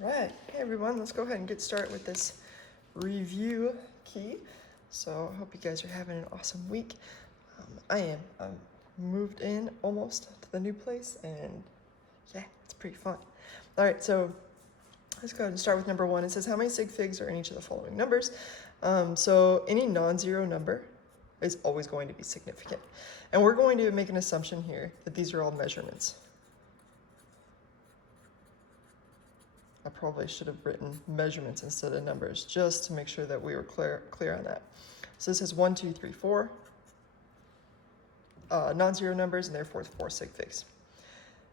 All right, hey everyone, let's go ahead and get started with this review key. So I hope you guys are having an awesome week. I am. I'm moved in almost to the new place, and yeah, it's pretty fun. All right, so let's go ahead and start with number one. It says how many sig figs are in each of the following numbers. So any non-zero number is always going to be significant. And we're going to make an assumption here that these are all measurements. I probably should have written measurements instead of numbers, just to make sure that we were clear on that. So this is 1, 2, 3, 4 non-zero numbers, and therefore 4 sig figs.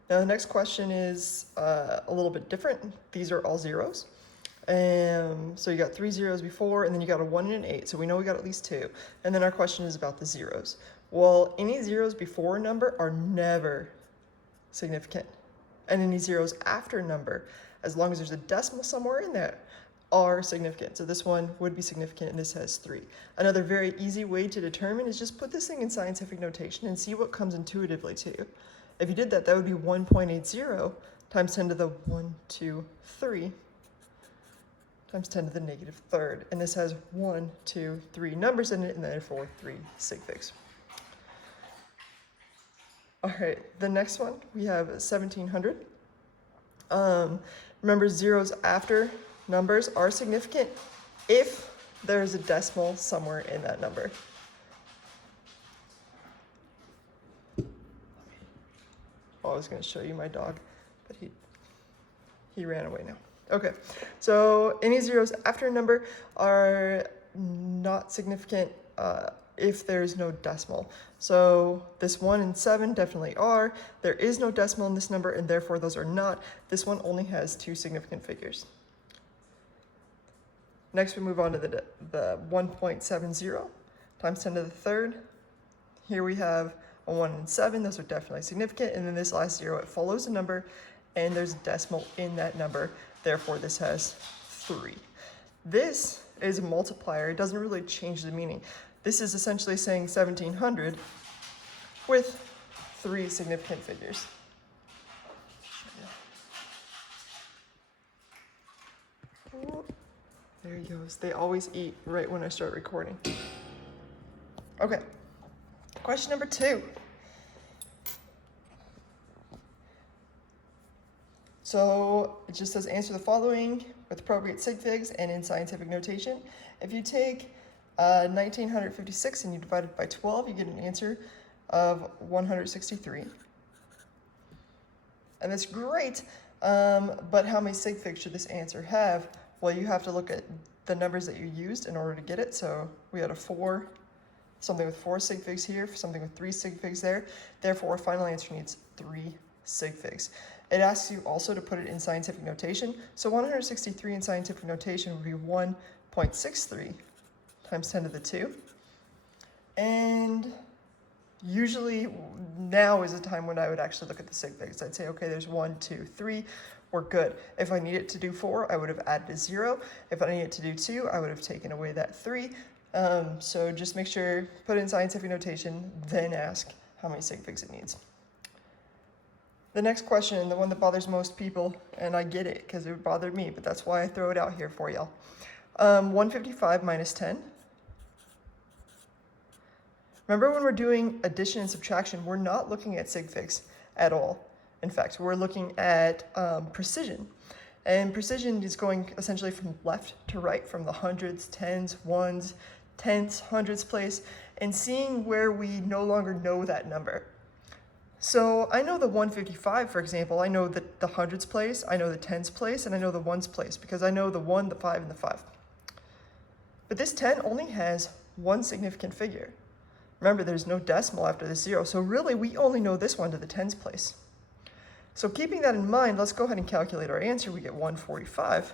Now the next question is a little bit different. These are all zeros. So you got 3 zeros before, and then you got a 1 and an 8. So we know we got at least 2. And then our question is about the zeros. Well, any zeros before a number are never significant. And any zeros after a number, as long as there's a decimal somewhere in there, are significant. So this one would be significant, and this has 3. Another very easy way to determine is just put this thing in scientific notation and see what comes intuitively to you. If you did that, that would be 1.80 times 10 to the 1, 2, 3 times 10 to the negative third. And this has 1, 2, 3 numbers in it, and therefore 3 sig figs. All right, the next one, we have 1700. Remember, zeros after numbers are significant if there's a decimal somewhere in that number. Oh, I was going to show you my dog, but he ran away now. Okay, so any zeros after a number are not significant if there's no decimal. So this 1 and 7 definitely are. There is no decimal in this number, and therefore those are not. This one only has 2 significant figures. Next we move on to the 1.70 times 10 to the third. Here we have a 1 and 7. Those are definitely significant. And then this last 0, it follows a number, and there's a decimal in that number. Therefore this has 3. This is a multiplier. It doesn't really change the meaning. This is essentially saying 1700 with 3 significant figures. There he goes. They always eat right when I start recording. Okay, question number 2. So it just says answer the following with appropriate sig figs and in scientific notation. If you take 1956 and you divide it by 12, you get an answer of 163. And that's great, but how many sig figs should this answer have? Well, you have to look at the numbers that you used in order to get it. So we had a 4, something with 4 sig figs here, something with 3 sig figs there. Therefore, our final answer needs 3 sig figs. It asks you also to put it in scientific notation. So 163 in scientific notation would be 1.63 times 10 to the 2. And usually now is the time when I would actually look at the sig figs. I'd say, okay, there's 1, 2, 3, we're good. If I needed to do 4, I would have added a 0. If I needed to do 2, I would have taken away that 3. So just make sure, put it in scientific notation, then ask how many sig figs it needs. The next question, the one that bothers most people, and I get it because it bothered me, but that's why I throw it out here for y'all. 155 minus 10. Remember, when we're doing addition and subtraction, we're not looking at sig figs at all. In fact, we're looking at precision. And precision is going essentially from left to right, from the hundreds, tens, ones, tenths, hundreds place, and seeing where we no longer know that number. So I know the 155, for example. I know the hundreds place, I know the tens place, and I know the ones place, because I know the 1, the 5, and the 5. But this 10 only has 1 significant figure. Remember, there's no decimal after the 0, so really we only know this one to the tens place. So keeping that in mind, let's go ahead and calculate our answer. We get 145.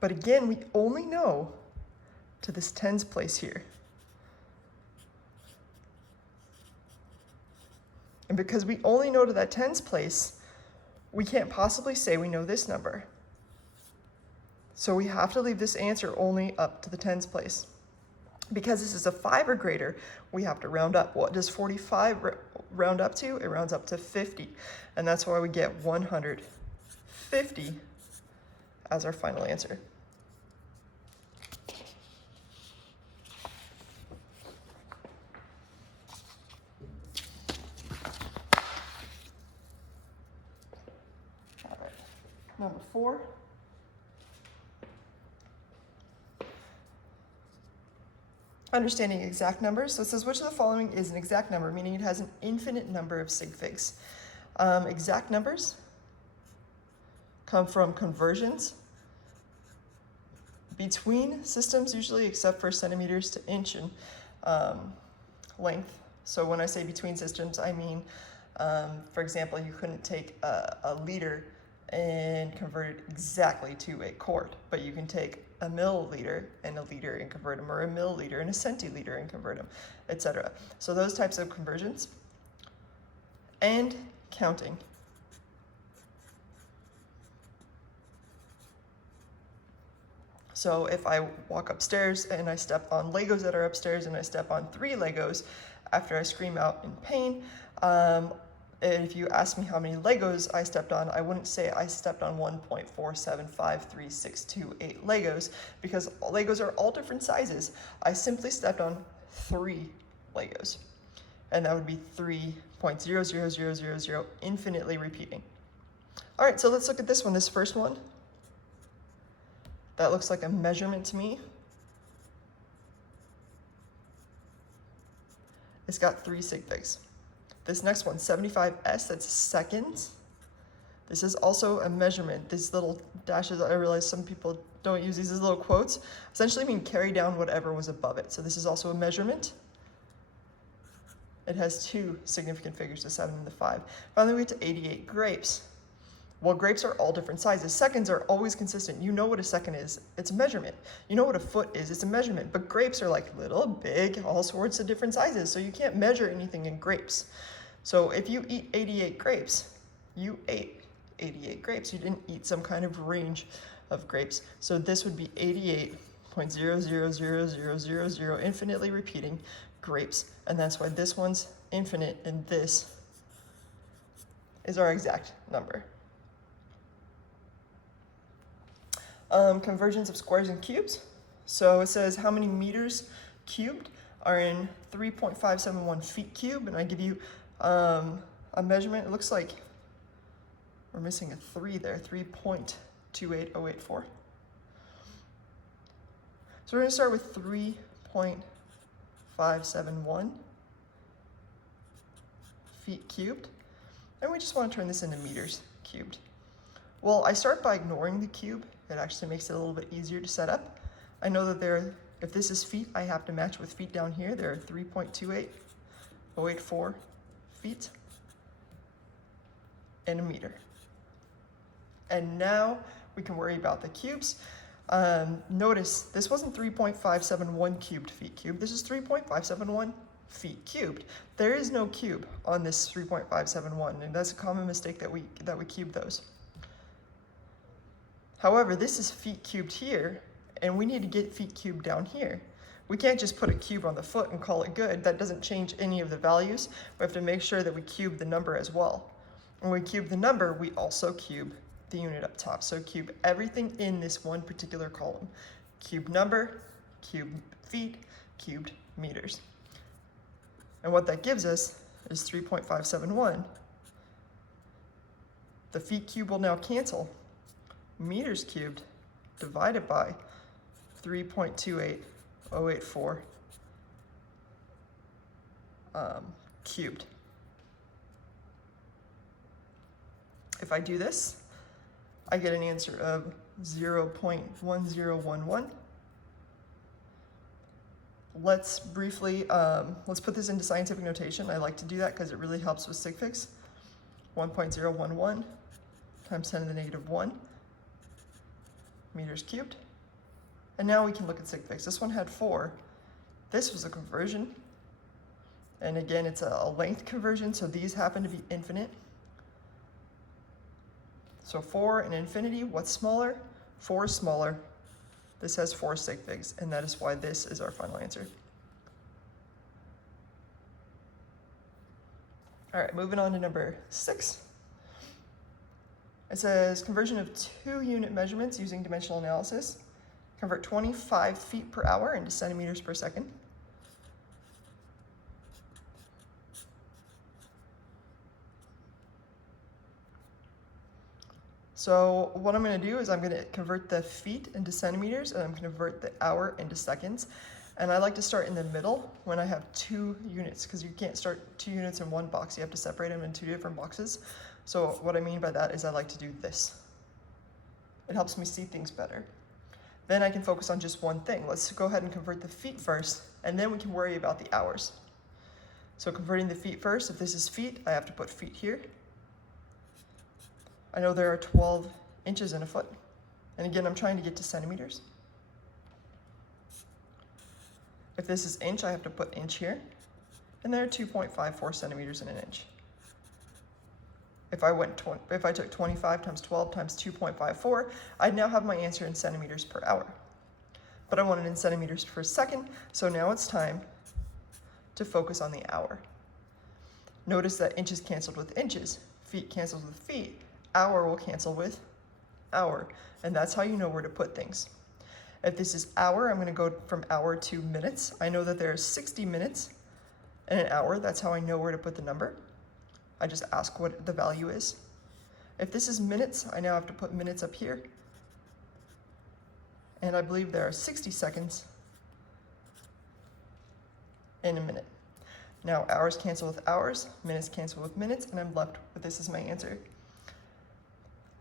But again, we only know to this tens place here. And because we only know to that tens place, we can't possibly say we know this number. So we have to leave this answer only up to the tens place. Because this is a 5 or greater, we have to round up. What does 45 round up to? It rounds up to 50. And that's why we get 150. 50 as our final answer. All right, number 4. Understanding exact numbers. So it says, which of the following is an exact number, meaning it has an infinite number of sig figs. Exact numbers come from conversions between systems, usually, except for centimeters to inch in length. So when I say between systems, I mean, for example, you couldn't take a liter and convert it exactly to a quart, but you can take a milliliter and a liter and convert them, or a milliliter and a centiliter and convert them, etc. So those types of conversions. And counting. So if I walk upstairs and I step on Legos that are upstairs and I step on 3 Legos after I scream out in pain, if you ask me how many Legos I stepped on, I wouldn't say I stepped on 1.475362 Legos, because Legos are all different sizes. I simply stepped on 3 Legos, and that would be 3.00000, infinitely repeating. All right, so let's look at this one, this first one. That looks like a measurement to me. It's got 3 sig figs. This next one, 75s, that's seconds. This is also a measurement. These little dashes, I realize some people don't use these as little quotes, essentially mean carry down whatever was above it. So this is also a measurement. It has 2 significant figures, the 7 and the 5. Finally, we get to 88 grapes. Well, grapes are all different sizes. Seconds are always consistent. You know what a second is. It's a measurement. You know what a foot is. It's a measurement. But grapes are like little, big, all sorts of different sizes. So you can't measure anything in grapes. So if you eat 88 grapes, you ate 88 grapes. You didn't eat some kind of range of grapes. So this would be 88.000000, infinitely repeating grapes. And that's why this one's infinite and this is our exact number. Conversions of squares and cubes. So it says how many meters cubed are in 3.571 feet cubed, and I give you a measurement. It looks like we're missing a 3 there, 3.28084. So we're going to start with 3.571 feet cubed, and we just want to turn this into meters cubed. Well, I start by ignoring the cube. It actually makes it a little bit easier to set up. I know that if this is feet, I have to match with feet down here. There are 3.28084 feet and a meter. And now we can worry about the cubes. Notice this wasn't 3.571 cubed feet cubed. This is 3.571 feet cubed. There is no cube on this 3.571, and that's a common mistake that we cube those. However, this is feet cubed here, and we need to get feet cubed down here. We can't just put a cube on the foot and call it good. That doesn't change any of the values. We have to make sure that we cube the number as well. When we cube the number, we also cube the unit up top. So cube everything in this one particular column. Cube number, cube feet, cubed meters. And what that gives us is 3.571. The feet cube will now cancel. Meters cubed divided by 3.28084 cubed. If I do this, I get an answer of 0.1011. Let's briefly, let's put this into scientific notation. I like to do that because it really helps with sig figs. 1.011 times 10 to the negative 1 meters cubed. And now we can look at sig figs. This one had 4. This was a conversion. And again, it's a length conversion, so these happen to be infinite. So 4 and infinity, what's smaller? 4 is smaller. This has 4 sig figs, and that is why this is our final answer. All right, moving on to number 6. It says conversion of 2 unit measurements using dimensional analysis. Convert 25 feet per hour into centimeters per second. So what I'm going to do is I'm going to convert the feet into centimeters, and I'm going to convert the hour into seconds. And I like to start in the middle when I have 2 units, because you can't start 2 units in one box. You have to separate them in 2 different boxes. So what I mean by that is I like to do this. It helps me see things better. Then I can focus on just one thing. Let's go ahead and convert the feet first, and then we can worry about the hours. So converting the feet first, if this is feet, I have to put feet here. I know there are 12 inches in a foot. And again, I'm trying to get to centimeters. If this is inch, I have to put inch here. And there are 2.54 centimeters in an inch. If I took 25 times 12 times 2.54, I'd now have my answer in centimeters per hour. But I want it in centimeters per second, so now it's time to focus on the hour. Notice that inches canceled with inches, feet cancels with feet, hour will cancel with hour, and that's how you know where to put things. If this is hour, I'm going to go from hour to minutes. I know that there are 60 minutes in an hour. That's how I know where to put the number. I just ask what the value is. If this is minutes, I now have to put minutes up here. And I believe there are 60 seconds in a minute. Now hours cancel with hours, minutes cancel with minutes, and I'm left with this as my answer.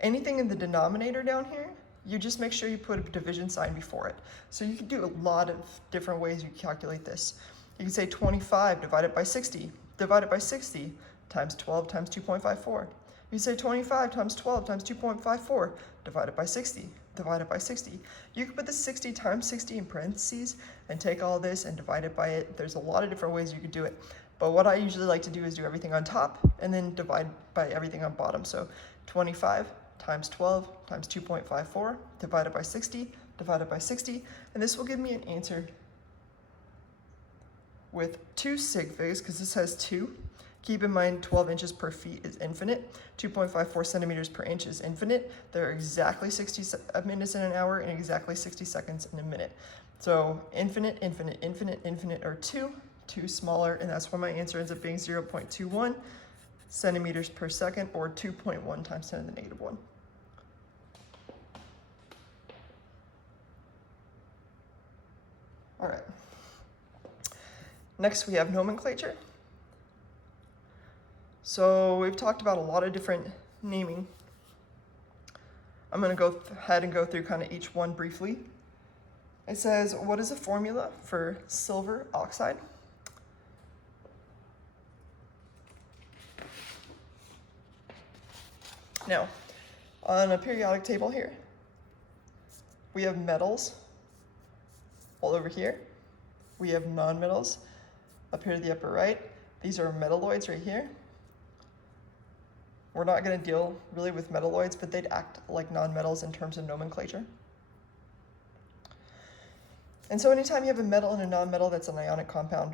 Anything in the denominator down here, you just make sure you put a division sign before it. So you can do a lot of different ways you calculate this. You can say 25 divided by 60, divided by 60 times 12 times 2.54. You say 25 times 12 times 2.54 divided by 60, divided by 60. You can put the 60 times 60 in parentheses and take all this and divide it by it. There's a lot of different ways you could do it. But what I usually like to do is do everything on top and then divide by everything on bottom. So 25 times 12 times 2.54 divided by 60 divided by 60, and this will give me an answer with 2 sig figs, because this has 2. Keep in mind 12 inches per feet is infinite, 2.54 centimeters per inch is infinite. There are exactly 60 minutes in an hour and exactly 60 seconds in a minute. So infinite, infinite, infinite, infinite are 2 smaller, and that's why my answer ends up being 0.21 centimeters per second, or 2.1 times 10 to the negative 1. All right. Next, we have nomenclature. So we've talked about a lot of different naming. I'm going to go ahead and go through kind of each one briefly. It says, what is the formula for silver oxide? Now, on a periodic table here, we have metals all over here. We have nonmetals up here to the upper right. These are metalloids right here. We're not going to deal really with metalloids, but they'd act like nonmetals in terms of nomenclature. And so anytime you have a metal and a nonmetal, that's an ionic compound.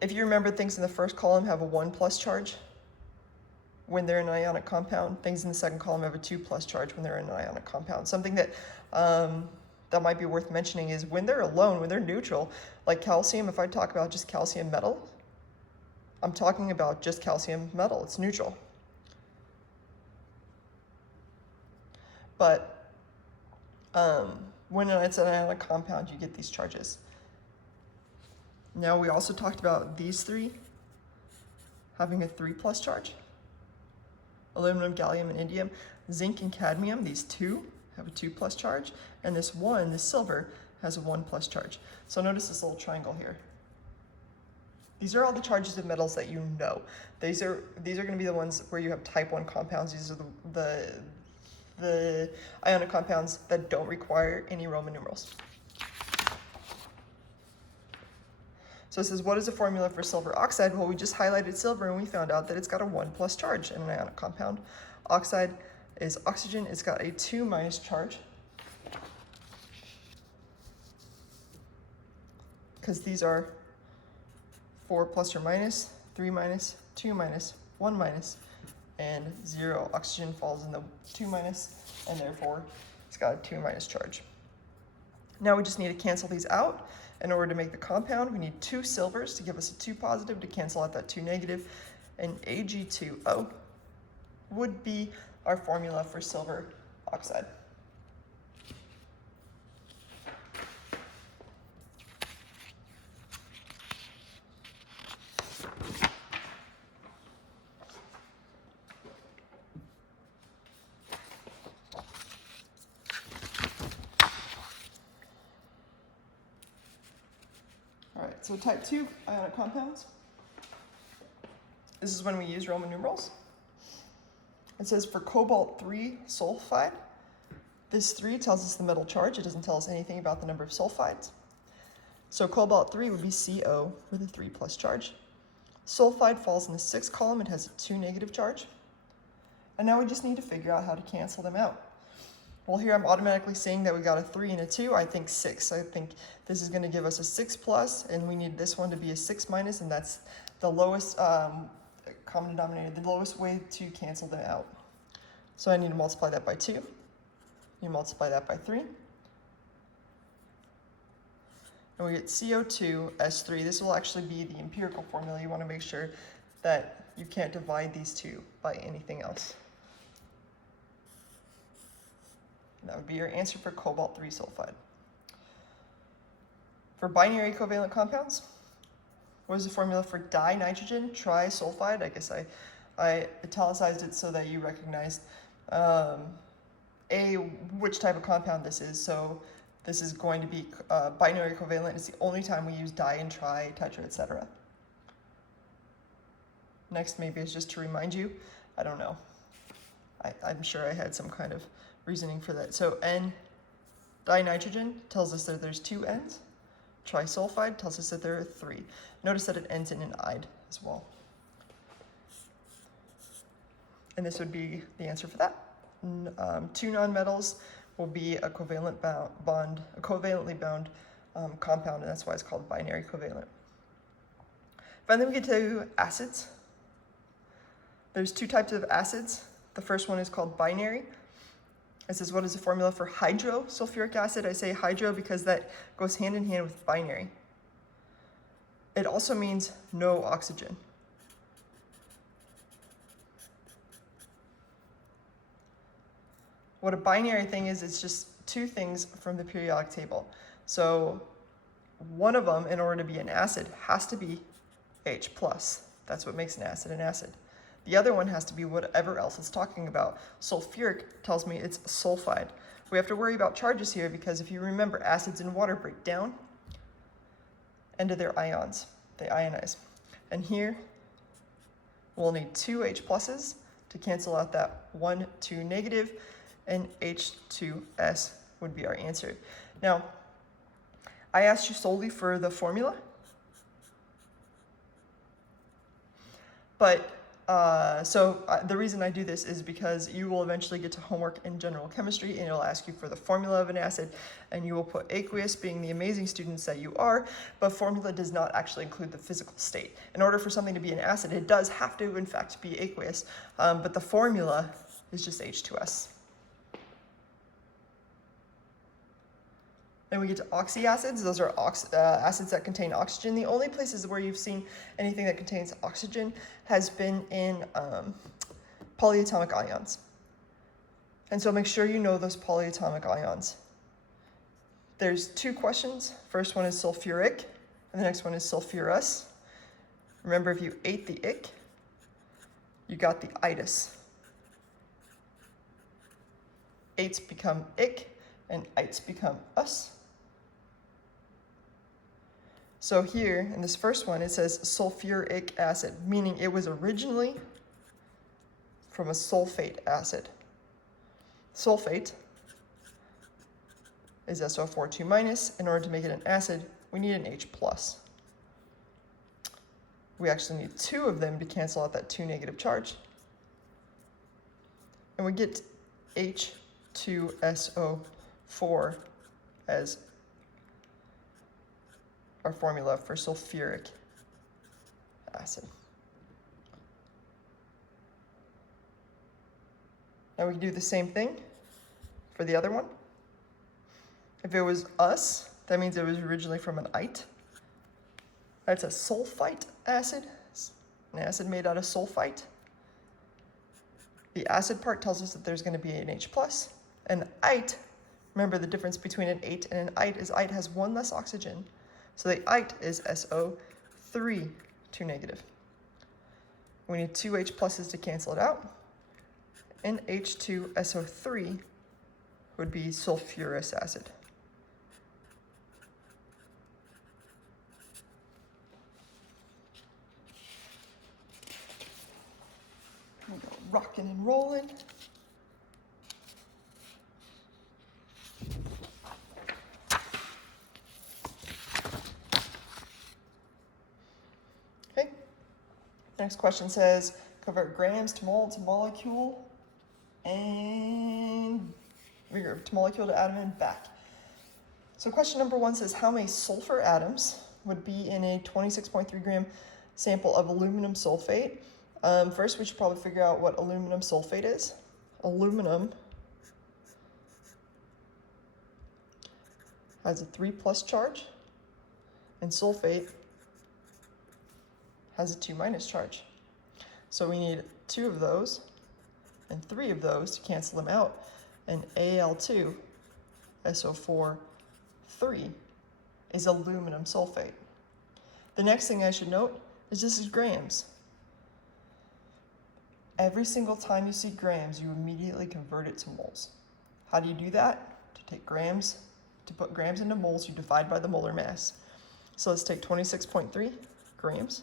If you remember, things in the first column have a 1+ charge when they're in an ionic compound. Things in the second column have a 2+ charge when they're in an ionic compound. Something that that might be worth mentioning is when they're alone, when they're neutral, like calcium, if I talk about just calcium metal, I'm talking about just calcium metal, it's neutral. But when it's an ionic compound, you get these charges. Now we also talked about these 3 having a 3+ charge. Aluminum, gallium, and indium. Zinc and cadmium, these 2 have a 2+ charge, and this silver, has a 1+ charge. So notice this little triangle here. These are all the charges of metals that you know. These are going to be the ones where you have type 1 compounds. These are the ionic compounds that don't require any Roman numerals. So it says, what is the formula for silver oxide? Well, we just highlighted silver and we found out that it's got a 1+ charge in an ionic compound. Oxide is oxygen, it's got a 2- charge. Because these are 4 plus or minus, 3 minus, 2 minus, 1 minus, and 0. Oxygen falls in the 2 minus, and therefore it's got a 2 minus charge. Now we just need to cancel these out. In order to make the compound, we need 2 silvers to give us a 2 positive to cancel out that 2 negative, and Ag2O would be our formula for silver oxide. All right, so type 2 ionic compounds. This is when we use Roman numerals. It says for cobalt-3 sulfide, this 3 tells us the metal charge. It doesn't tell us anything about the number of sulfides. So cobalt-3 would be CO with a 3 plus charge. Sulfide falls in the 6th column. It has a 2 negative charge. And now we just need to figure out how to cancel them out. Well, here I'm automatically saying that we got a 3 and a 2. I think 6. I think this is going to give us a 6 plus, and we need this one to be a 6 minus, and that's the lowest common denominator, the lowest way to cancel them out. So I need to multiply that by 2. You multiply that by 3. And we get CO2S3. This will actually be the empirical formula. You want to make sure that you can't divide these two by anything else. And that would be your answer for cobalt-3 sulfide. For binary covalent compounds, what is the formula for dinitrogen trisulfide? I guess I italicized it so that you recognized which type of compound this is. So this is going to be binary covalent. It's the only time we use di and tri, tetra, etc. Next, maybe it's just to remind you. I don't know. I'm sure I had some kind of reasoning for that. So N dinitrogen tells us that there's 2 N's. Trisulfide tells us that there are 3. Notice that it ends in an "ide" as well. And this would be the answer for that. 2 nonmetals will be a covalently bound compound, and that's why it's called binary covalent. Finally, we get to acids. There's 2 types of acids. The first one is called binary. It says, what is the formula for hydrosulfuric acid? I say hydro because that goes hand in hand with binary. It also means no oxygen. What a binary thing is, it's just 2 things from the periodic table. So one of them, in order to be an acid, has to be H+. That's what makes an acid an acid. The other one has to be whatever else it's talking about. Sulfuric tells me it's sulfide. We have to worry about charges here because if you remember, acids and water break down into their ions. They ionize. And here, we'll need 2 H pluses to cancel out that 1, 2 negative, and H2S would be our answer. Now, I asked you solely for the formula, but the reason I do this is because you will eventually get to homework in general chemistry and it'll ask you for the formula of an acid, and you will put aqueous, being the amazing students that you are, but formula does not actually include the physical state. In order for something to be an acid, it does have to in fact be aqueous, but the formula is just H2S. Then we get to oxyacids. Those are acids that contain oxygen. The only places where you've seen anything that contains oxygen has been in polyatomic ions. And so make sure you know those polyatomic ions. There's 2 questions. First one is sulfuric, and the next one is sulfurous. Remember, if you ate the ick, you got the itis. Ates become ick, and ites become us. So here, in this first one, it says sulfuric acid, meaning it was originally from a sulfate acid. Sulfate is SO4 2 minus. In order to make it an acid, we need an H plus. We actually need 2 of them to cancel out that 2 negative charge. And we get H2SO4 as our formula for sulfuric acid. Now we can do the same thing for the other one. If it was us, that means it was originally from an ite. That's a sulfite acid, an acid made out of sulfite. The acid part tells us that there's going to be an H+. An ite, remember the difference between an ate and an ite is ite has one less oxygen. So the ite is SO3, 2 negative. We need 2 H pluses to cancel it out. And H2SO3 would be sulfurous acid. We go rocking and rolling. Okay. Next question says, convert grams to mole to molecule and to molecule to atom and back. So question number 1 says, how many sulfur atoms would be in a 26.3 gram sample of aluminum sulfate? First, we should probably figure out what aluminum sulfate is. Aluminum has a 3+ charge, and sulfate has a 2- charge. So we need 2 of those and 3 of those to cancel them out, and Al2SO4 3 is aluminum sulfate. The next thing I should note is this is grams. Every single time you see grams, you immediately convert it to moles. How do you do that? To take grams, to put grams into moles, you divide by the molar mass. So let's take 26.3 grams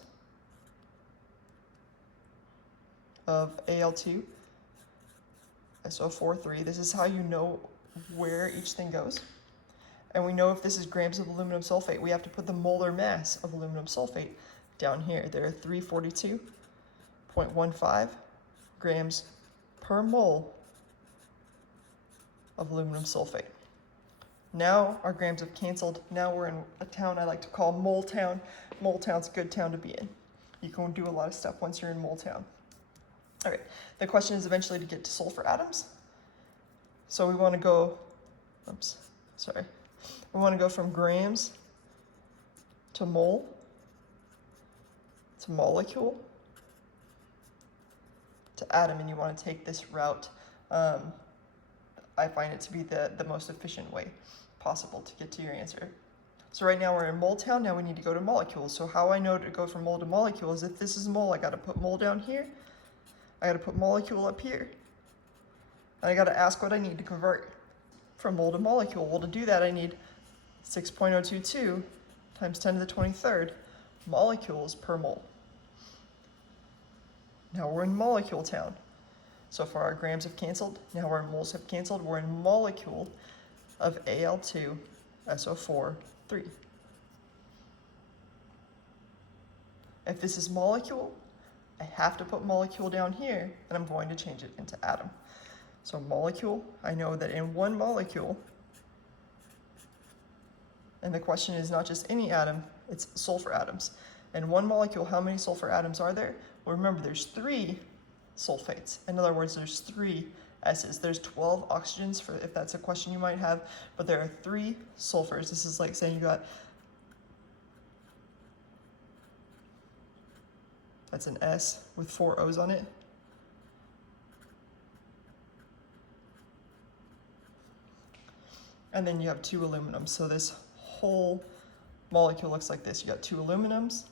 of Al2SO4 3. This is how you know where each thing goes. And we know if this is grams of aluminum sulfate, we have to put the molar mass of aluminum sulfate down here. There are 342.15 grams per mole of aluminum sulfate. Now our grams have canceled. Now we're in a town I like to call Mole Town. Mole Town's a good town to be in. You can do a lot of stuff once you're in Mole Town. All right, the question is eventually to get to sulfur atoms. So we want to go, we want to go from grams to mole to molecule to atom, and you want to take this route. I find it to be the most efficient way possible to get to your answer. So right now we're in mole town, now we need to go to molecules. So how I know to go from mole to molecule is if this is mole, I got to put mole down here, I got to put molecule up here, and I got to ask what I need to convert from mole to molecule. Well, to do that I need 6.022 times 10 to the 23rd molecules per mole. Now we're in molecule town. So far our grams have canceled, now our moles have canceled, we're in molecule of Al2SO4 3. If this is molecule, I have to put molecule down here, and I'm going to change it into atom. So molecule, I know that in one molecule, and the question is not just any atom, it's sulfur atoms. In one molecule, how many sulfur atoms are there? Well, remember, there's 3 sulfates. In other words, there's 3 S's. There's 12 oxygens, for if that's a question you might have, but there are 3 sulfurs. This is like saying you got, that's an S with 4 O's on it. And then you have 2 aluminums. So this whole molecule looks like this. You got 2 aluminums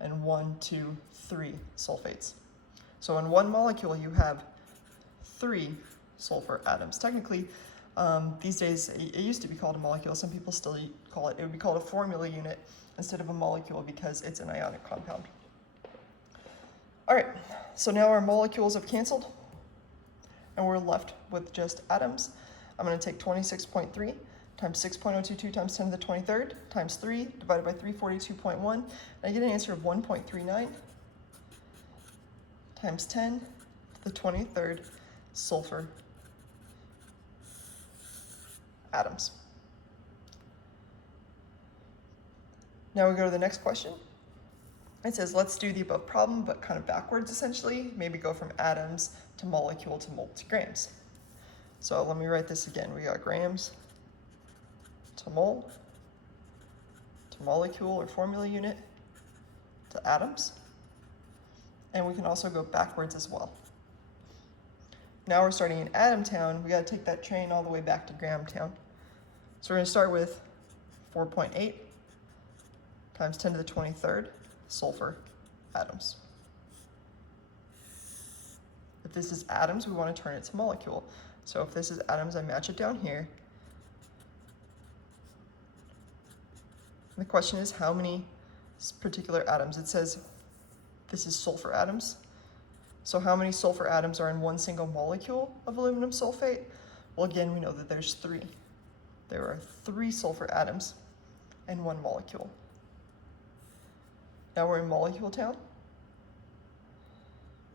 and 1, 2, 3 sulfates. So in one molecule you have 3 sulfur atoms. Technically, these days it used to be called a molecule. Some people still call it, would be called a formula unit instead of a molecule because it's an ionic compound. All right, so now our molecules have canceled and we're left with just atoms. I'm going to take 26.3 times 6.022 times 10 to the 23rd times 3 divided by 342.1, and I get an answer of 1.39 times 10 to the 23rd sulfur atoms. Now we go to the next question. It says, let's do the above problem, but kind of backwards essentially. Maybe go from atoms to molecule to mole to grams. So let me write this again. We got grams to mole to molecule or formula unit to atoms. And we can also go backwards as well. Now we're starting in atom town. We got to take that train all the way back to gram town. So we're going to start with 4.8 times 10 to the 23rd sulfur atoms. If this is atoms, we want to turn it to molecule. So if this is atoms, I match it down here. And the question is how many particular atoms? It says this is sulfur atoms. So how many sulfur atoms are in one single molecule of aluminum sulfate? Well, again, we know that there's 3. There are 3 sulfur atoms in one molecule. Now we're in molecule town.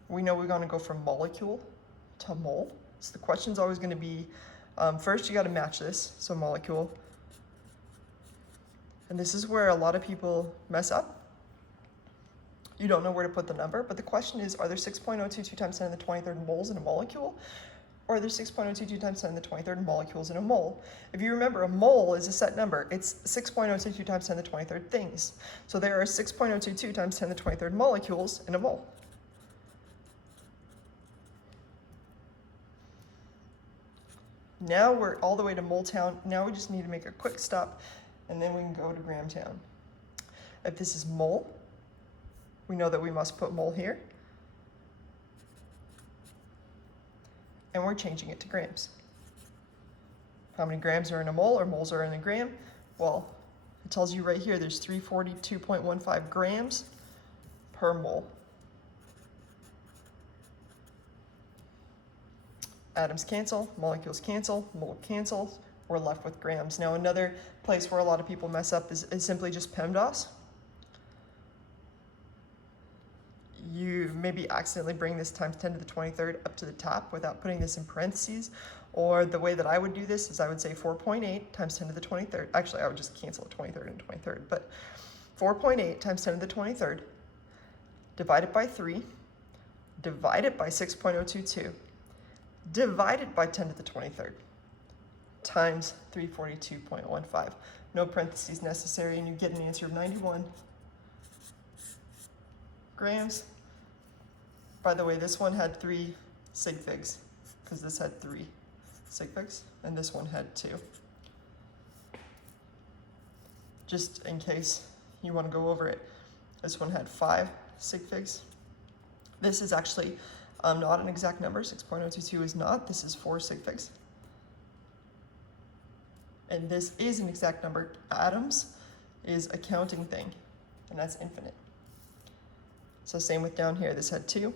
We know we're going to go from molecule to mole. So the question's always going to be, first you got to match this, so molecule. And this is where a lot of people mess up. You don't know where to put the number, but the question is, are there 6.022 times 10 to the 23rd moles in a molecule? Or are there 6.022 times 10 to the 23rd molecules in a mole? If you remember, a mole is a set number. It's 6.022 times 10 to the 23rd things. So there are 6.022 times 10 to the 23rd molecules in a mole. Now we're all the way to mole town. Now we just need to make a quick stop, and then we can go to gram town. If this is mole, we know that we must put mole here. And we're changing it to grams. How many grams are in a mole or moles are in a gram? Well, it tells you right here there's 342.15 grams per mole. Atoms cancel, molecules cancel, mole cancels, we're left with grams. Now another place where a lot of people mess up is simply just PEMDAS. You maybe accidentally bring this times 10 to the 23rd up to the top without putting this in parentheses. Or the way that I would do this is I would say 4.8 times 10 to the 23rd. Actually, I would just cancel 23rd and 23rd. But 4.8 times 10 to the 23rd, divided by 3, divided by 6.022, divided by 10 to the 23rd, times 342.15. No parentheses necessary, and you get an answer of 91 grams. By the way, this one had 3 sig figs, because this had 3 sig figs, and this one had 2. Just in case you want to go over it, this one had 5 sig figs. This is actually not an exact number. 6.022 is not. This is 4 sig figs. And this is an exact number. Atoms is a counting thing, and that's infinite. So same with down here. This had 2.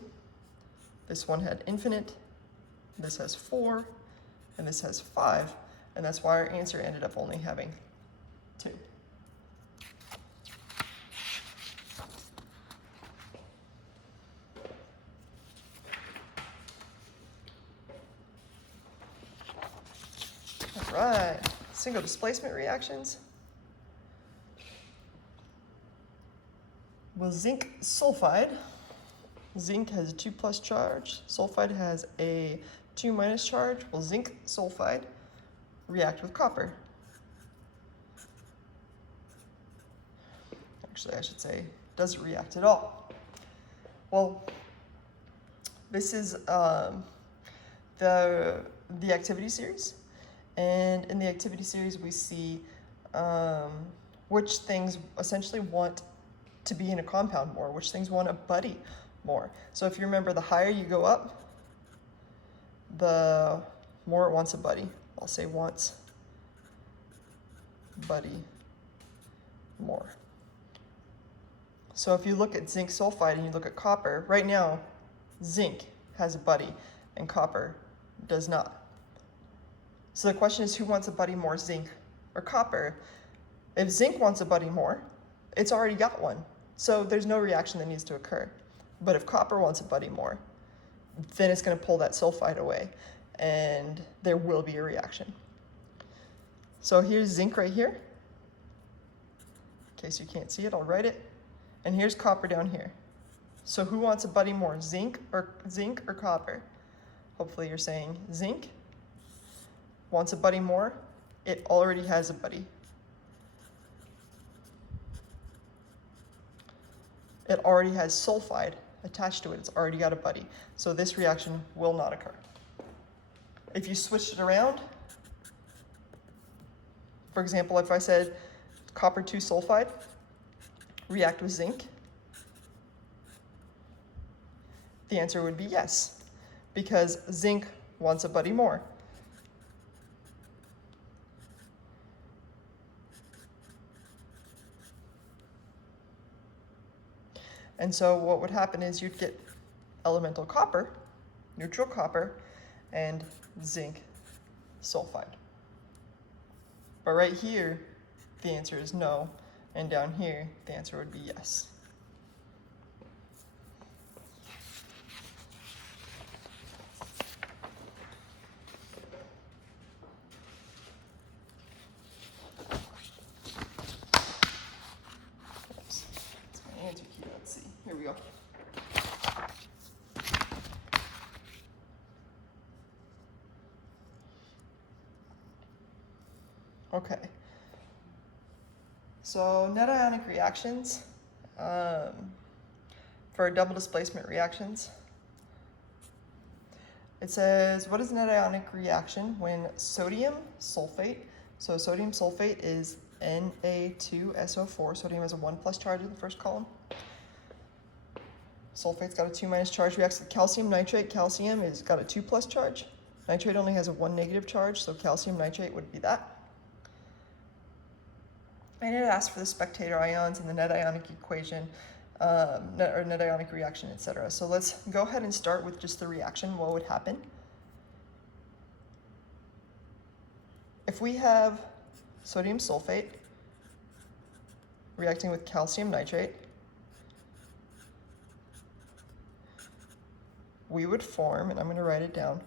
This one had infinite. This has 4. And this has 5. And that's why our answer ended up only having 2. All right, single displacement reactions. Well, zinc sulfide. Zinc has a 2+ charge. Sulfide has a 2- charge. Will zinc sulfide react with copper? Actually, I should say, does it react at all? Well, this is the activity series. And in the activity series, we see which things essentially want to be in a compound more, which things want a buddy more. So if you remember, the higher you go up, the more it wants a buddy. I'll say wants buddy more. So if you look at zinc sulfide and you look at copper, right now, zinc has a buddy and copper does not. So the question is, who wants a buddy more, zinc or copper? If zinc wants a buddy more, it's already got one. So there's no reaction that needs to occur. But if copper wants a buddy more, then it's going to pull that sulfide away, and there will be a reaction. So here's zinc right here. In case you can't see it, I'll write it. And here's copper down here. So who wants a buddy more, zinc or copper? hopefully you're saying zinc wants a buddy more. It already has a buddy. It already has sulfide attached to it. It's already got a buddy. So this reaction will not occur. If you switched it around, for example, if I said copper 2 sulfide, react with zinc, the answer would be yes, because zinc wants a buddy more. And so what would happen is you'd get elemental copper, neutral copper, and zinc sulfide. But right here, the answer is no, and down here, the answer would be yes. Oops, that's my answer key. Let's see. Here we go. Okay. So net ionic reactions, for double displacement reactions, it says, what is a net ionic reaction when sodium sulfate, so sodium sulfate is Na2SO4, sodium has a 1+ charge in the first column. Sulfate's got a 2- charge, reacts with calcium nitrate. Calcium is got a 2+ charge. Nitrate only has a 1- charge, so calcium nitrate would be that. And it asks for the spectator ions and the net ionic equation, net ionic reaction, etc. So let's go ahead and start with just the reaction. What would happen? If we have sodium sulfate reacting with calcium nitrate, we would form, and I'm going to write it down,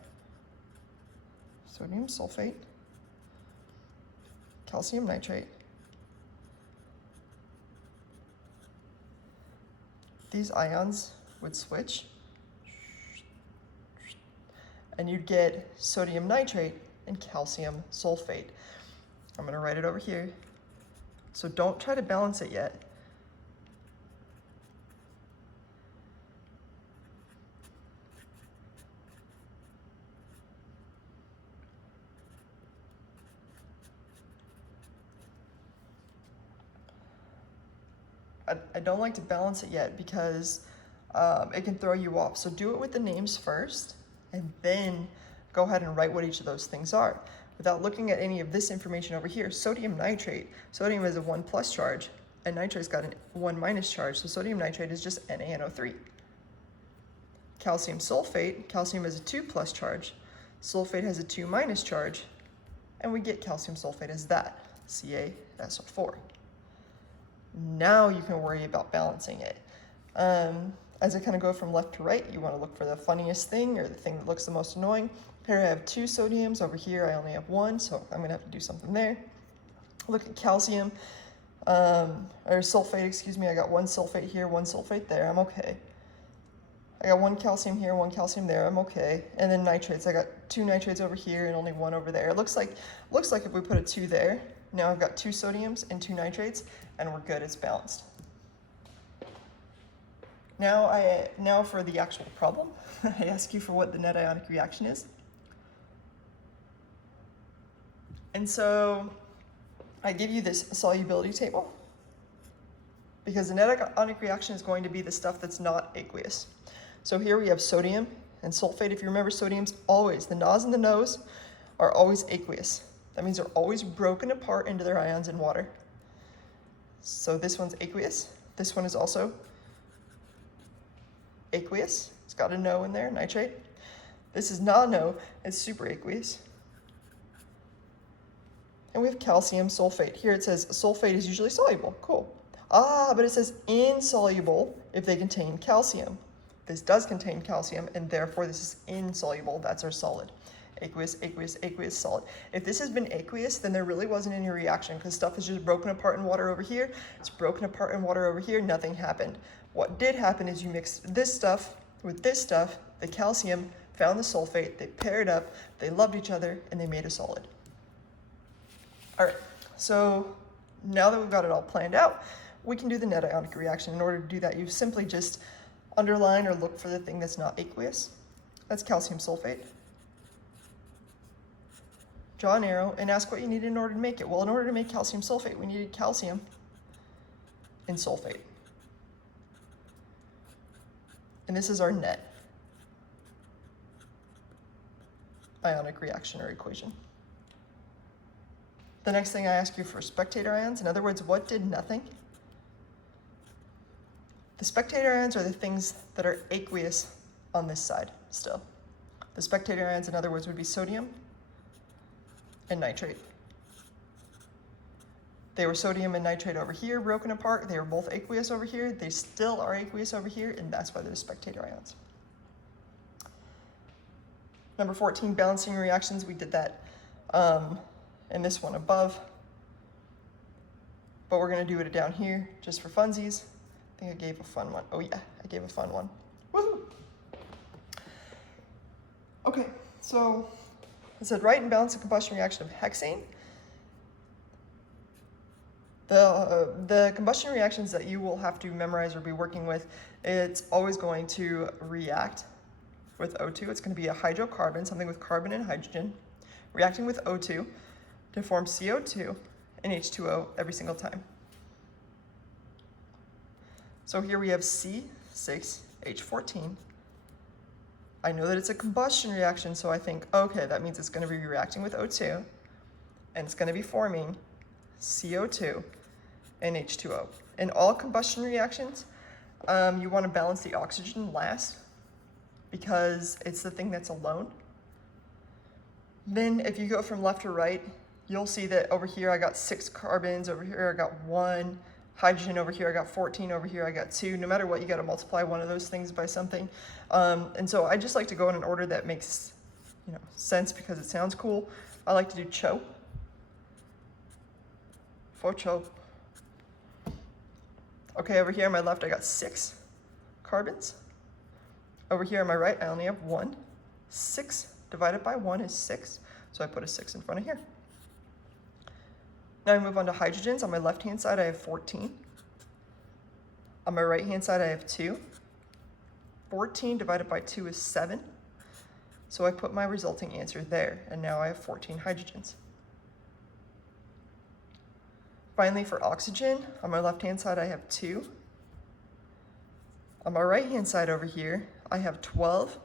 sodium sulfate, calcium nitrate. These ions would switch, and you'd get sodium nitrate and calcium sulfate. I'm going to write it over here, so don't try to balance it yet. I don't like to balance it yet because it can throw you off. So do it with the names first, and then go ahead and write what each of those things are. Without looking at any of this information over here, sodium nitrate, sodium is a 1+ charge, and nitrate's got a 1- charge, so sodium nitrate is just NaNO3. Calcium sulfate, calcium is a 2+ charge, sulfate has a 2- charge, and we get calcium sulfate as that, CaSO4. Now you can worry about balancing it. As I kind of go from left to right, you want to look for the funniest thing or the thing that looks the most annoying. Here I have 2 sodiums. Over here I only have 1, so I'm going to have to do something there. Look at calcium, or sulfate, excuse me. I got 1 sulfate here, 1 sulfate there. I'm okay. I got 1 calcium here, 1 calcium there. I'm okay. And then nitrates. I got 2 nitrates over here and only 1 over there. It looks like if we put a 2 there, now I've got 2 sodiums and 2 nitrates, and we're good. It's balanced. Now for the actual problem, I ask you for what the net ionic reaction is. And so I give you this solubility table because the net ionic reaction is going to be the stuff that's not aqueous. So here we have sodium and sulfate. If you remember, sodium's always, the Nas and the Nos are always aqueous. That means they're always broken apart into their ions in water. So this one's aqueous. This one is also aqueous. It's got a no in there, nitrate. This is not a no, it's super aqueous. And we have calcium sulfate. Here it says sulfate is usually soluble. Cool. But it says insoluble if they contain calcium. This does contain calcium, and therefore this is insoluble. That's our solid. Aqueous, aqueous, aqueous, solid. If this has been aqueous, then there really wasn't any reaction because stuff is just broken apart in water over here. It's broken apart in water over here. Nothing happened. What did happen is you mixed this stuff with this stuff. The calcium found the sulfate, they paired up, they loved each other, and they made a solid. All right, so now that we've got it all planned out, we can do the net ionic reaction. In order to do that, you simply just underline or look for the thing that's not aqueous. That's calcium sulfate. Draw an arrow and ask what you need in order to make it. Well, in order to make calcium sulfate, we needed calcium and sulfate. And this is our net ionic reaction or equation. The next thing I ask you for spectator ions. In other words, what did nothing? The spectator ions are the things that are aqueous on this side still. The spectator ions, in other words, would be sodium and nitrate. They were sodium and nitrate over here, broken apart. They were both aqueous over here. They still are aqueous over here, and that's why they're spectator ions. Number 14, balancing reactions. We did that in this one above, but we're gonna do it down here just for funsies. I think I gave a fun one. Oh yeah, I gave a fun one. Woohoo! Okay, so it said write and balance the combustion reaction of hexane. The combustion reactions that you will have to memorize or be working with, it's always going to react with O2. It's going to be a hydrocarbon, something with carbon and hydrogen, reacting with O2 to form CO2 and H2O every single time. So here we have C6H14. I know that it's a combustion reaction, so I think, okay, that means it's going to be reacting with O2, and it's going to be forming CO2 and H2O. In all combustion reactions, you want to balance the oxygen last because it's the thing that's alone. Then if you go from left to right, you'll see that over here I got 6 carbons, over here I got 1 hydrogen, over here I got 14, over here I got 2. No matter what, you got to multiply one of those things by something. And so I just like to go in an order that makes sense because it sounds cool. I like to do CHO. For CHO. Okay, over here on my left I got 6 carbons. Over here on my right I only have 1. 6 divided by 1 is 6, so I put a 6 in front of here. Now I move on to hydrogens. On my left-hand side, I have 14. On my right-hand side, I have 2. 14 divided by 2 is 7. So I put my resulting answer there, and now I have 14 hydrogens. Finally, for oxygen, on my left-hand side, I have 2. On my right-hand side over here, I have 12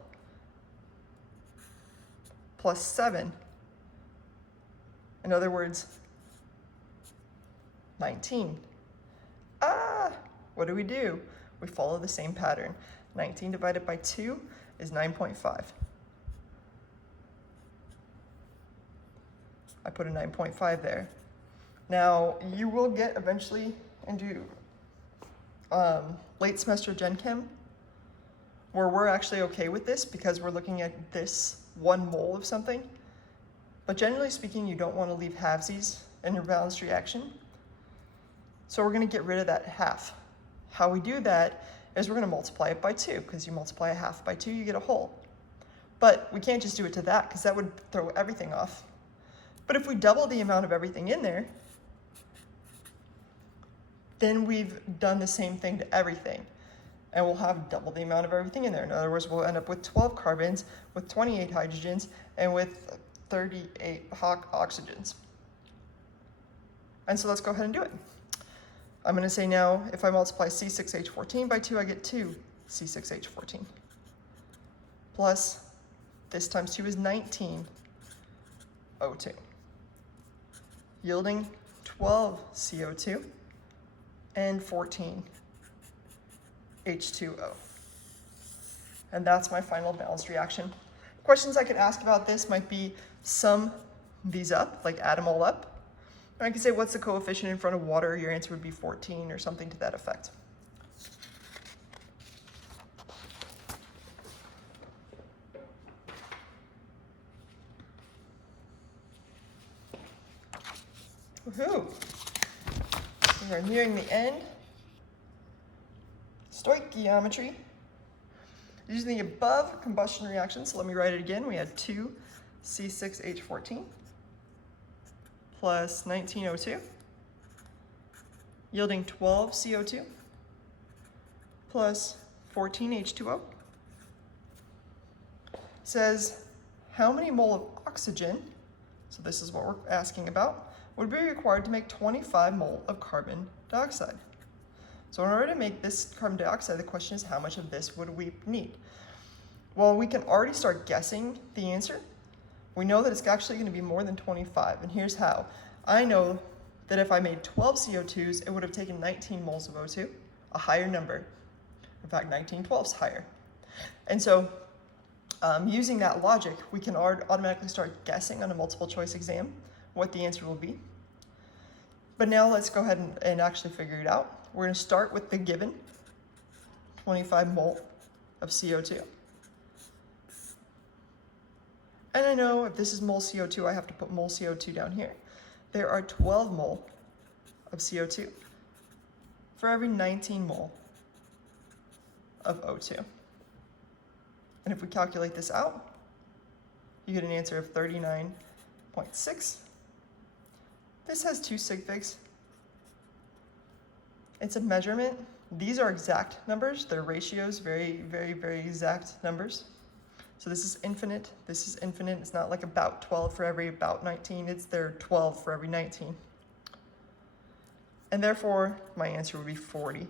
plus 7. In other words, 19. What do? We follow the same pattern. 19 divided by 2 is 9.5. I put a 9.5 there. Now, you will get eventually into late semester Gen Chem, where we're actually okay with this because we're looking at this 1 mole of something. But generally speaking, you don't want to leave halvesies in your balanced reaction. So we're going to get rid of that half. How we do that is we're going to multiply it by 2, because you multiply a half by 2, you get a whole. But we can't just do it to that, because that would throw everything off. But if we double the amount of everything in there, then we've done the same thing to everything. And we'll have double the amount of everything in there. In other words, we'll end up with 12 carbons, with 28 hydrogens, and with 38 oxygens. And so let's go ahead and do it. I'm going to say now, if I multiply C6H14 by 2, I get 2 C6H14. Plus, this times 2 is 19 O2, yielding 12 CO2 and 14 H2O. And that's my final balanced reaction. Questions I could ask about this might be sum these up, like add them all up. Or I could say, what's the coefficient in front of water? Your answer would be 14 or something to that effect. Woohoo! We are nearing the end. Stoichiometry. Using the above combustion reaction, so let me write it again. We had 2C6H14 plus 19O2, yielding 12CO2 plus 14H2O. Says, how many mole of oxygen, so this is what we're asking about, would be required to make 25 mole of carbon dioxide? So in order to make this carbon dioxide, the question is how much of this would we need? Well, we can already start guessing the answer. We know that it's actually going to be more than 25, and here's how. I know that if I made 12 CO2s, it would have taken 19 moles of O2, a higher number. In fact, 1912 is higher. And so using that logic, we can automatically start guessing on a multiple choice exam what the answer will be. But now let's go ahead and actually figure it out. We're going to start with the given 25 mole of CO2. And I know if this is mole CO2, I have to put mole CO2 down here. There are 12 mole of CO2 for every 19 mole of O2. And if we calculate this out, you get an answer of 39.6. This has 2 sig figs. It's a measurement. These are exact numbers. They're ratios, very, very, very exact numbers. So this is infinite. This is infinite. It's not like about 12 for every about 19. It's there 12 for every 19. And therefore, my answer would be 40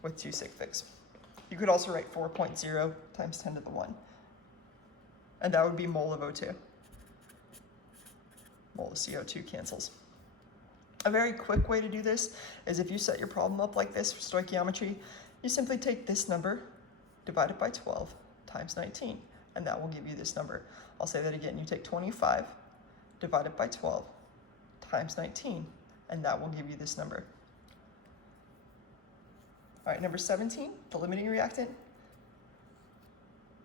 with 2 sig figs. You could also write 4.0 times 10 to the 1. And that would be mole of O2. Mole of CO2 cancels. A very quick way to do this is if you set your problem up like this for stoichiometry, you simply take this number, divide it by 12 times 19, and that will give you this number. I'll say that again. You take 25, divide it by 12 times 19, and that will give you this number. All right, number 17, the limiting reactant.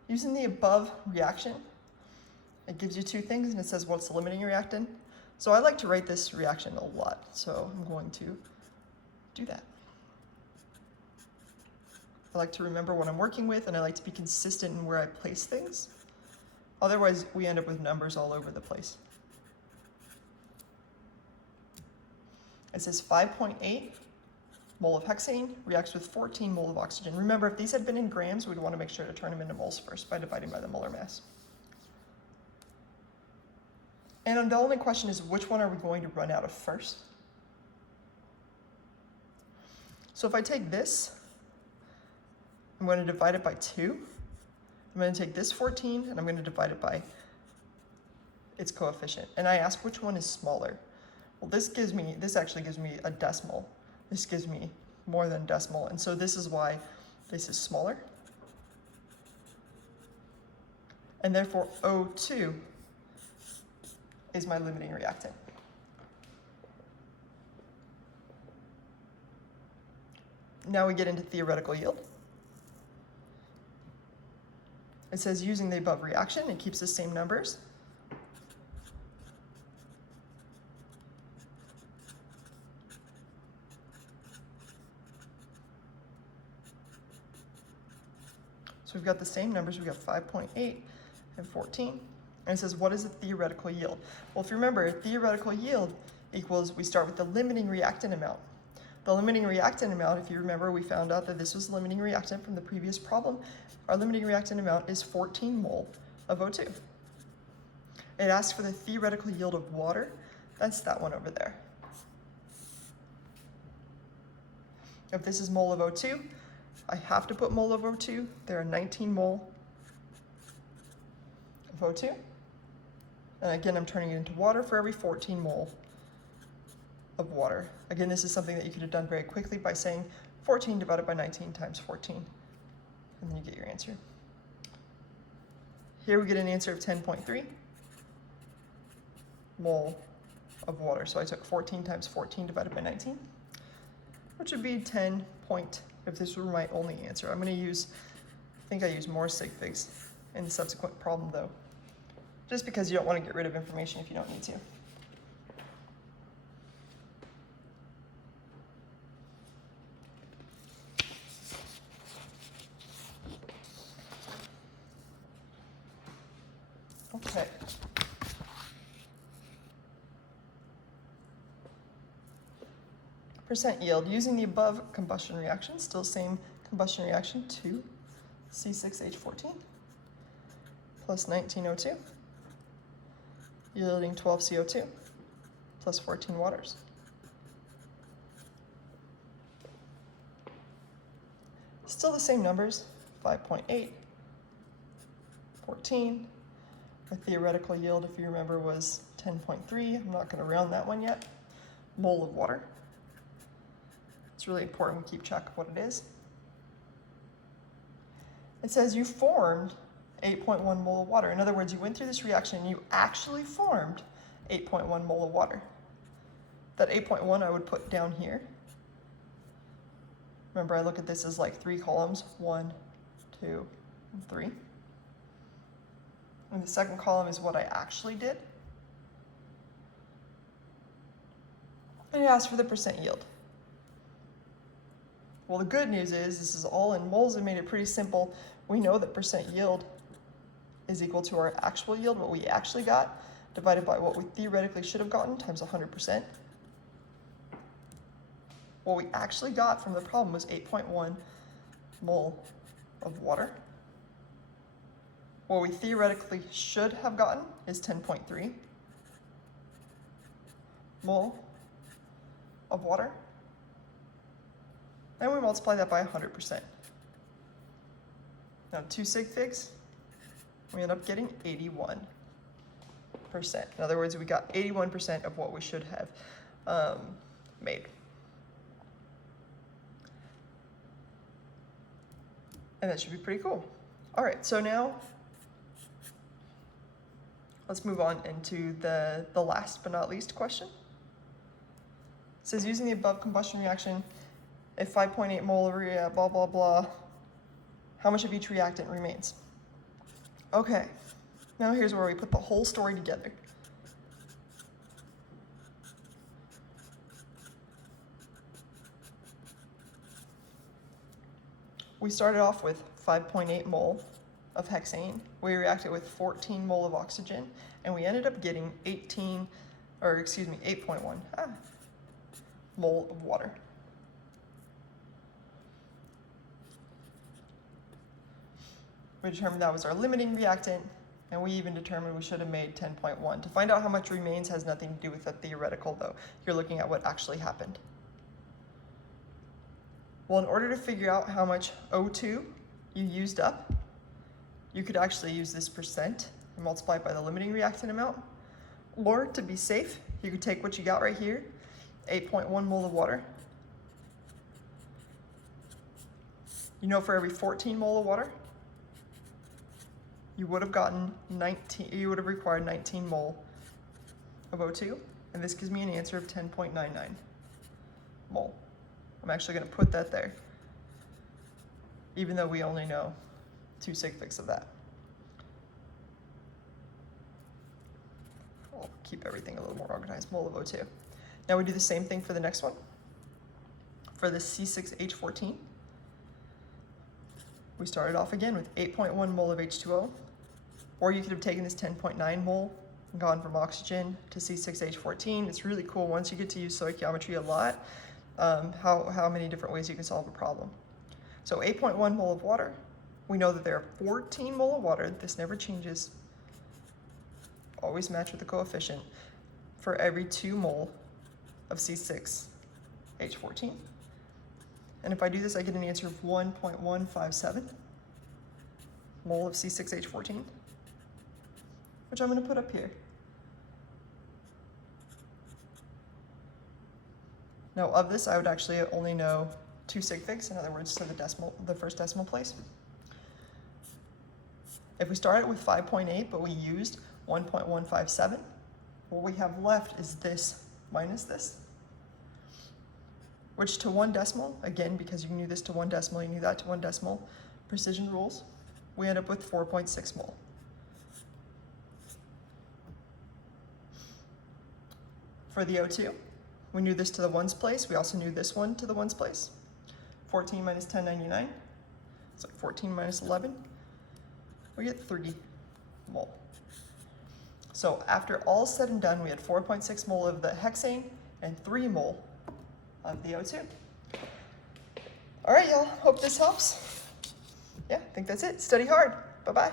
Using the above reaction, it gives you 2 things, and it says what's the limiting reactant. So I like to write this reaction a lot, so I'm going to do that. I like to remember what I'm working with, and I like to be consistent in where I place things. Otherwise, we end up with numbers all over the place. It says 5.8 mole of hexane reacts with 14 mole of oxygen. Remember, if these had been in grams, we'd want to make sure to turn them into moles first by dividing by the molar mass. And the only question is, which one are we going to run out of first? So if I take this, I'm going to divide it by 2. I'm going to take this 14, and I'm going to divide it by its coefficient. And I ask which one is smaller. Well, this actually gives me a decimal. This gives me more than a decimal, and so this is why this is smaller. And therefore, O2 is my limiting reactant. Now we get into theoretical yield. It says using the above reaction, it keeps the same numbers. So we've got the same numbers. We've got 5.8 and 14. And it says, what is the theoretical yield? Well, if you remember, theoretical yield equals, we start with the limiting reactant amount. The limiting reactant amount, if you remember, we found out that this was limiting reactant from the previous problem. Our limiting reactant amount is 14 mole of O2. It asks for the theoretical yield of water. That's that one over there. If this is mole of O2, I have to put mole of O2. There are 19 mole of O2. And again, I'm turning it into water for every 14 mole of water. Again, this is something that you could have done very quickly by saying 14 divided by 19 times 14. And then you get your answer. Here we get an answer of 10.3 mole of water. So I took 14 times 14 divided by 19, which would be 10 point, if this were my only answer. I'm going to use, I think I use more sig figs in the subsequent problem though, just because you don't want to get rid of information if you don't need to. Percent yield, using the above combustion reaction, still same combustion reaction, 2 C6H14 plus 19 O2, yielding 12 CO2 plus 14 waters. Still the same numbers, 5.8, 14. Our theoretical yield, if you remember, was 10.3. I'm not going to round that one yet. Mole of water. It's really important we keep track of what it is. It says you formed 8.1 mole of water. In other words, you went through this reaction and you actually formed 8.1 mole of water. That 8.1 I would put down here. Remember, I look at this as like 3 columns, 1, 2, and 3. And the second column is what I actually did. And it asks for the percent yield. Well, the good news is this is all in moles. It made it pretty simple. We know that percent yield is equal to our actual yield, what we actually got, divided by what we theoretically should have gotten, times 100%. What we actually got from the problem was 8.1 mole of water. What we theoretically should have gotten is 10.3 mole of water. And we multiply that by 100%. Now 2 sig figs, we end up getting 81%. In other words, we got 81% of what we should have made. And that should be pretty cool. All right, so now let's move on into the last but not least question. It says, using the above combustion reaction, if 5.8 mole of blah, blah, blah, how much of each reactant remains? Okay, now here's where we put the whole story together. We started off with 5.8 mole of hexane. We reacted with 14 mole of oxygen, and we ended up getting 8.1 mole of water. We determined that was our limiting reactant, and we even determined we should have made 10.1. To find out how much remains has nothing to do with the theoretical, though. You're looking at what actually happened. Well, in order to figure out how much O2 you used up, you could actually use this percent and multiply it by the limiting reactant amount. Or, to be safe, you could take what you got right here, 8.1 mole of water. You know, for every 14 mole of water, you would have required 19 mole of O2, and this gives me an answer of 10.99 mole. I'm actually going to put that there, even though we only know 2 sig figs of that. I'll keep everything a little more organized, mole of O2. Now we do the same thing for the next one. For the C6H14, we started off again with 8.1 mole of H2O, or you could have taken this 10.9 mole and gone from oxygen to C6H14. It's really cool once you get to use stoichiometry a lot, how many different ways you can solve a problem. So 8.1 mole of water, we know that there are 14 mole of water, this never changes, always match with the coefficient, for every 2 mole of C6H14. And if I do this, I get an answer of 1.157 mole of C6H14, which I'm going to put up here. Now, of this, I would actually only know 2 sig figs, in other words, to the first decimal place. If we started with 5.8, but we used 1.157, what we have left is this minus this, which to 1 decimal, again, because you knew this to 1 decimal, you knew that to 1 decimal, precision rules, we end up with 4.6 mole. For the O2, we knew this to the ones place. We also knew this one to the ones place. 14 minus 1099. It's like 14 minus 11. We get 30 mole. So after all said and done, we had 4.6 mole of the hexane and 3 mole of the O2. All right, y'all, hope this helps. Yeah, I think that's it. Study hard. Bye-bye.